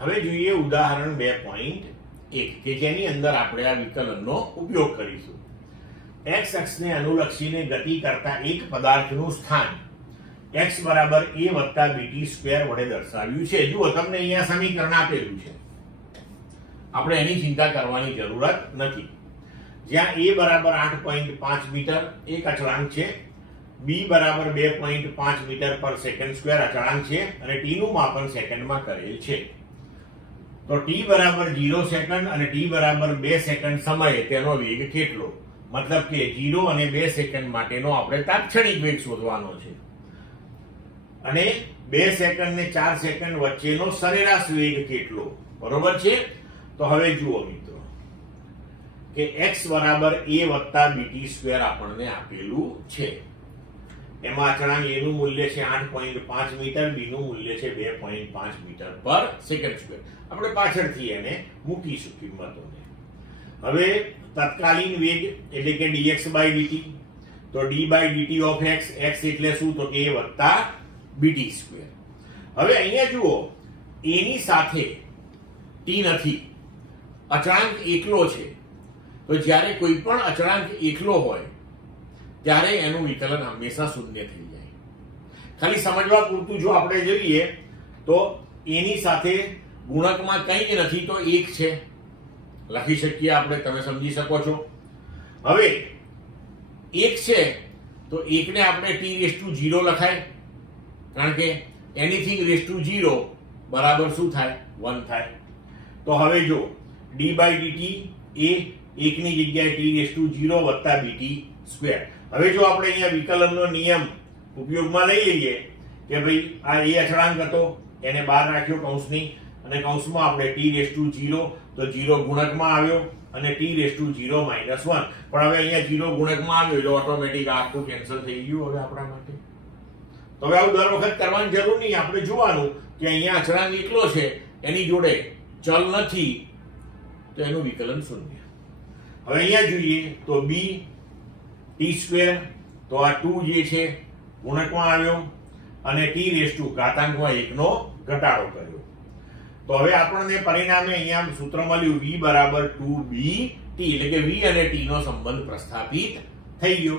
હવે જોઈએ ઉદાહરણ 2.1 કે જેની અંદર આપણે આ વિકલનનો ઉપયોગ કરીશું. x અક્ષને અનુલક્ષીને ગતિ કરતા એક પદાર્થનું સ્થાન x બરાબર a વત્તા bt સ્ક્વેર વડે દર્શાવ્યું છે. જુઓ, તમને અહીંયા સમીકરણ આપેલું છે, આપણે એની ચિંતા કરવાની જરૂરત નથી. જ્યાં a બરાબર 8.5 મીટર એક અચળાંક છે, b બરાબર 2.5 મીટર પર સેકન્ડ સ્ક્વેર અચળાંક છે અને t નું માપન સેકન્ડમાં કરેલ છે. તો t બરાબર 0 સેકન્ડ અને t બરાબર 2 સેકન્ડ સમયે તેનો વેગ કેટલો? મતલબ કે 0 અને 2 સેકન્ડ માટેનો આપણે તાત્ક્ષણિક વેગ શોધવાનો છે અને 2 સેકન્ડ ને 4 સેકન્ડ વચ્ચેનો સરેરાશ વેગ કેટલો? બરોબર છે. તો હવે જુઓ મિત્રો કે x બરાબર a વત્તા bt સ્ક્વેર આપણને આપેલું છે. એમાં અચળાંક a નું મૂલ્ય છે 8.5 મીટર, b નું મૂલ્ય છે 2.5 મીટર પર સેકન્ડ સ્ક્વેર. આપણે પાછળથી એને મૂકીશું કિંમતોને. હવે તત્કાલીન વેગ એટલે કે dx by dt, તો d by dt of x, x એટલે શું? તો કે a વત્તા bt સ્ક્વેર. હવે અહીંયા જુઓ, a ની સાથે t નથી, અચળાંક એકલો છે. તો જ્યારે કોઈ પણ અચળાંક એકલો હોય ત્યારે એનું વિકલન હંમેશા શૂન્ય થઈ જાય. ખાલી સમજવા પૂરતું જો આપણે જોઈએ તો a ની સાથે ગુણકમાં કંઈ નથી તો 1 છે, લખી શકીએ આપણે, તમે સમજી શકો છો. હવે 1 છે તો 1 ને આપણે t⁻0 લખાય, કારણ કે એનીથિંગ રેઝ ટુ 0 બરાબર શું થાય? 1 થાય. તો હવે જો d by dt એ 1 ની જગ્યાએ t⁻0 વત્તા bt સ્ક્વેર. હવે જો આપણે અહીંયા વિકલનનો નિયમ ઉપયોગમાં લઈ લઈએ કે ભાઈ આ a અચળાંક હતો, એને બહાર રાખ્યો કૌંસની, અને કૌંસમાં આપણે t⁻0 તો 0 ગુણકમાં આવ્યો અને t⁻0 - 1. પણ હવે અહીંયા 0 ગુણકમાં આવ્યો એટલે ઓટોમેટિક આખું કેન્સલ થઈ ગયું હવે આપણા માટે. તો હવે આવું દર વખત કરવાની જરૂર નહીં. આપણે જોવાનું કે અહીંયા અચળાંક એકલો છે, એની જોડે ચલ નથી, તો એનું વિકલન શૂન્ય. હવે અહીંયા જોઈએ તો b t સ્ક્વેર, તો આ 2 જે છે ગુણકમાં આવ્યો અને t⁻ઘાતાંકમાં 1 નો ઘટાડો કર્યો. તો હવે આપણને પરિણામે અહીંયા સૂત્ર મળ્યું v બરાબર 2bt, એટલે કે v અને t નો સંબંધ પ્રસ્થાપિત થઈ ગયો.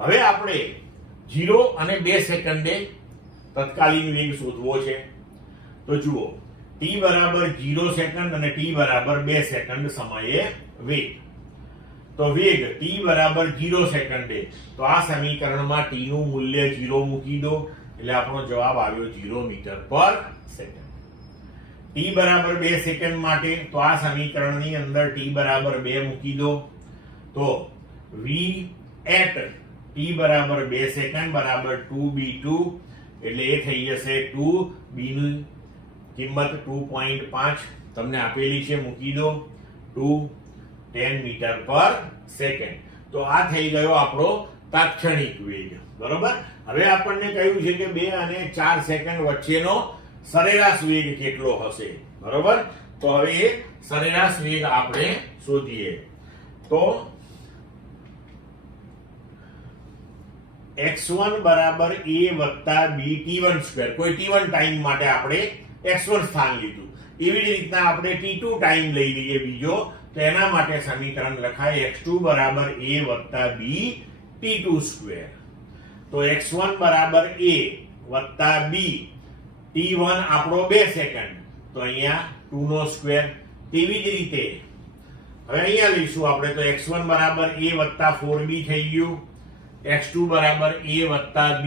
હવે આપણે 0 અને 2 સેકન્ડે તત્કાલીન વેગ શોધવો છે. તો જુઓ, t બરાબર 0 સેકન્ડ અને t બરાબર 2 સેકન્ડ સમયે વેગ. તો વેગ t બરાબર 0 સેકન્ડે, તો આ સમીકરણમાં t નું મૂલ્ય 0 મૂકી દો એટલે આપણો જવાબ આવ્યો 0 મીટર પર સેકન્ડ. t બરાબર 2 સેકન્ડ માટે, તો આ સમીકરણની અંદર t બરાબર 2 મૂકી દો, તો v at t બરાબર 2 સેકન્ડ બરાબર 2b2, એટલે એ થઈ જશે 2b ની કિંમત 2.5 તમને આપેલી છે, મૂકી દો, 10 મીટર પર સેકન્ડ. તો આ થઈ ગયો આપણો તાત્ક્ષણિક વેગ. બરોબર. હવે આપણને કહ્યું છે કે 2 અને 4 સેકન્ડ વચ્ચેનો સરેરાશ વેગ કેટલો હશે? બરોબર. તો હવે એ સરેરાશ વેગ આપણે શોધીએ. તો x1 બરાબર a વત્તા b t1 સ્ક્વેર, કોઈ t1 ટાઈમ માટે આપણે x1 સ્થાન લીધું, એવી જ રીતના આપણે t2 ટાઈમ લઈ લઈએ બીજો, તો એના માટે સમીકરણ લખાય x2 બરાબર a વત્તા b t2 સ્ક્વેર. તો x1 બરાબર a વત્તા b, t1 આપણો 2 સેકન્ડ, તો અહીંયા 2 નો સ્ક્વેર. તેવી જ રીતે હવે અહીંયા લઈશું આપણે, તો x1 બરાબર a વત્તા 4b થઈ ગયું, x2 બરાબર a વત્તા b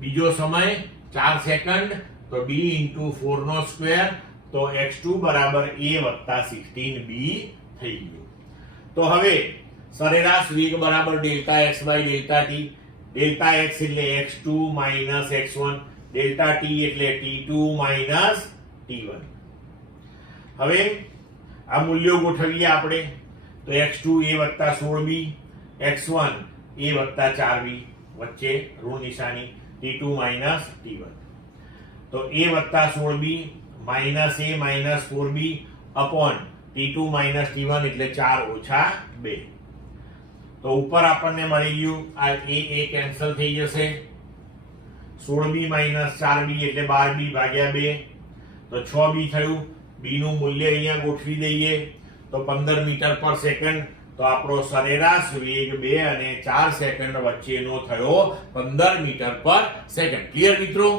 બીજો સમય 4 સેકન્ડ, તો b into 4 નો સ્ક્વેર, તો x2 બરાબર a વત્તા 16b થઈ ગયું. તો હવે સરેરાશ વેગ બરાબર delta x by delta t, delta x એટલે x2 minus x1, delta t એટલે t2 minus t1. હવે આ મૂલ્યો ગોઠવીએ આપણે, તો x2 a વત્તા 16b, x1 a વત્તા 4b, વચ્ચે ઋણ નિશાની, t2 minus t1. તો a વત્તા 16b minus a minus 4b upon t2 minus t1 એટલે 4 ઓછા 2. તો ઉપર આપણને મળી ગયું આ a કેન્સલ થઈ જશે, 16b minus 4b એટલે 12b ભાગ્યા 2, તો 6b થયું. b નું મૂલ્ય અહીંયા ગોઠવી દઈએ તો 15 મીટર પર સેકન્ડ. તો આપણો સરેરાશ વેગ 2 અને 4 સેકન્ડ વચ્ચેનો થયો 15 મીટર પર સેકન્ડ. ક્લિયર મિત્રો?